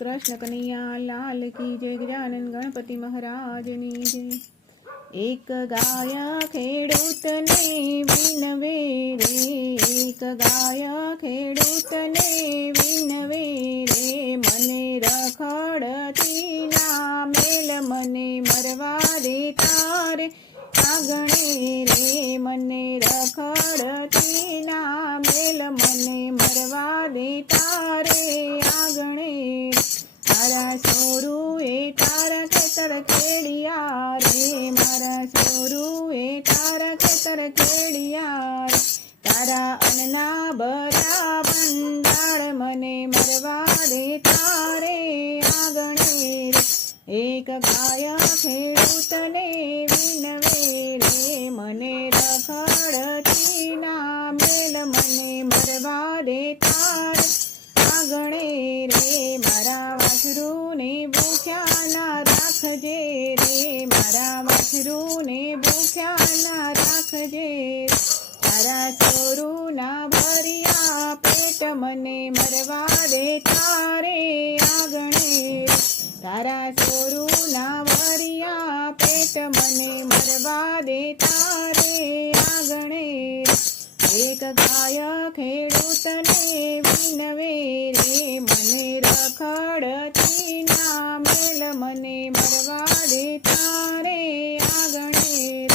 કૃષ્ણ કનૈયા, લાલ કી જય ગજાનન ગણપતિ મહારાજની જય. એક ગાયા ખેડૂતને વિનવે રે, એક ગાયા ખેડૂતને વિનવે રે. મને રખડતી ના મેલ મને મરવા દે તારે આગણે રે. મને રખડતી ના મેલ મને મરવા દે તારે આંગણે તારા ખેતર ખેડિયા રે મારા સોરુએ તારા ખેતર ખેડિયા તારા અન્ના બરા ભંડાળ મને મરવા દે તારે આગણે એક ગાય ખેડૂતને વિનવે રે મને રખડતી ના મેલ મને મરવા દે તારે આંગણે રે, મારા વાછરૂને ભૂખ્યા ના રાખજે રે, મારા વાછરૂને ભૂખ્યા ના રાખજે તારા ચોરુના ભર્યા પેટ મને મરવા દે, તારે આગણે તારા ચોરુના ભર્યા પેટ મને મરવા દે, તારે આંગણે એક ગાય ખેડૂતને વિનવે રે, મને રખડતી ના મેલ મને મરવા દે તારે આગણે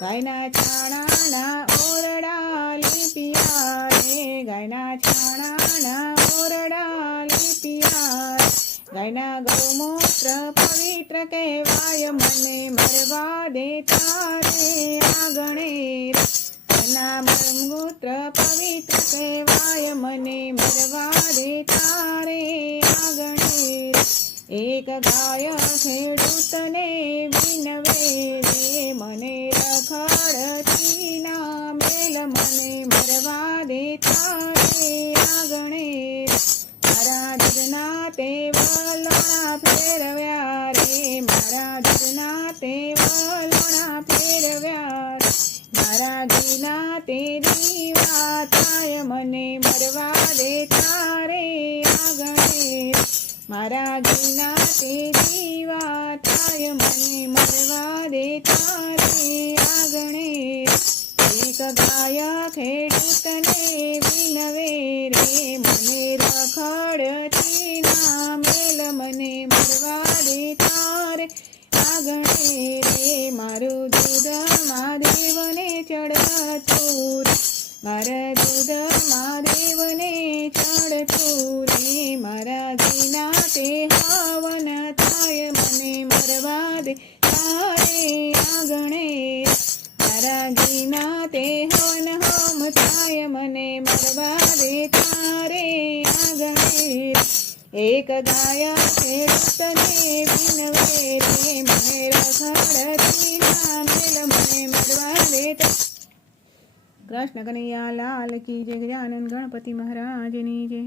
ગાયના છાણાના ઓરડા લીપિયા રે, ગાયના છાણાના ઓરડા લીપિયા. ગાયના ગૌમૂત્ર પવિત્ર કહેવાય, મને મરવા દે તારે આંગણે રે. ના મૃગમૂત્ર પવિત્ર કહેવાય મને મરવા દે તારે આંગણે એક ગાય ખેડૂતને વિનવે રે મને રખડતી ના મેલ મને મરવા દે તારે આંગણે મારા જગના તે વલણા ફેરવ્યા રે, મારા જગના તે વલણા ફેરવ્યા મારા ઘીના તેરી વાતાય મને મરવા દે તારે આંગણે. મારા ઘીના તેરી વાતાય મને મરવા દે તારે આંગણે. એક ગાય ખેડૂતને વિનવે રે, મને રખડતી ના મેલ મને મરવા આંગણે રે મારું દૂધ મહાદેવને ચડતું મારા દૂધ મહાદેવને ચડતું રે. મારા જીના તે હવન થાય, મને મરવા દે. તારે આગણે મારા જીના તે હવન હોમ થાય, મને મરવા દે. તારે આગણે એક ગાય ખેડૂતને વિનવે રે. મરવા દે તા- કૃષ્ણ કનૈયા લાલ કી જય ગજાનંદ ગણપતિ મહારાજની જય